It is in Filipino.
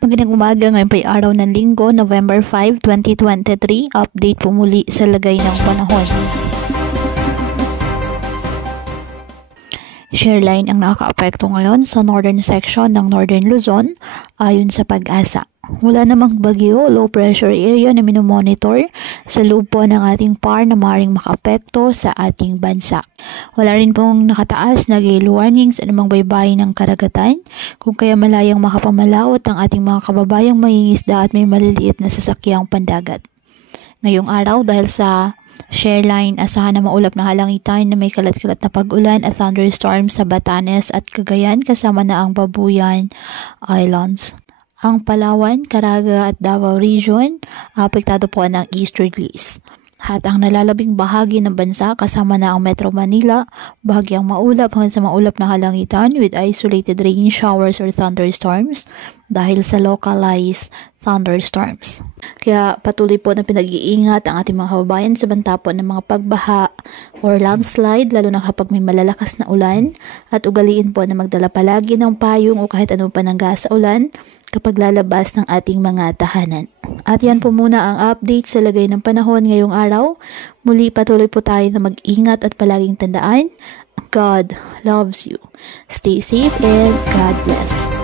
Magandang umaga, ngayon po ay araw ng Linggo, November 5, 2023. Update po muli sa lagay ng panahon. Shear line ang nakaka-apekto ngayon sa northern section ng Northern Luzon ayon sa Pag-asa. Wala namang bagyo, low pressure area na minomonitor sa loob po ng ating PAR na maaaring makaapekto sa ating bansa. Wala rin pong nakataas na gale warnings sa anumang baybayin ng karagatan, kung kaya malayang makapamalaot ang ating mga kababayang mangingisda at may maliliit na sasakyang pandagat. Ngayong araw, dahil sa shear line, asahan na maulap na halangitan na may kalat-kalat na pag-ulan at thunderstorms sa Batanes at Cagayan kasama na ang Babuyan Islands. Ang Palawan, Caraga at Davao Region, apektado po ng easterlies. At ang nalalabing bahagi ng bansa kasama na ang Metro Manila, bahagyang maulap hanggang sa maulap na halangitan with isolated rain showers or thunderstorms dahil sa localized thunderstorms. Kaya patuloy po na pinag-iingat ang ating mga kababayan sa banta po ng mga pagbaha or landslide, lalo na kapag may malalakas na ulan, at ugaliin po na magdala palagi ng payong o kahit ano pa ng gas sa ulan kapag lalabas ng ating mga tahanan. At yan po muna ang update sa lagay ng panahon ngayong araw. Muli patuloy po tayo na mag-ingat at palaging tandaan, God loves you. Stay safe and God bless.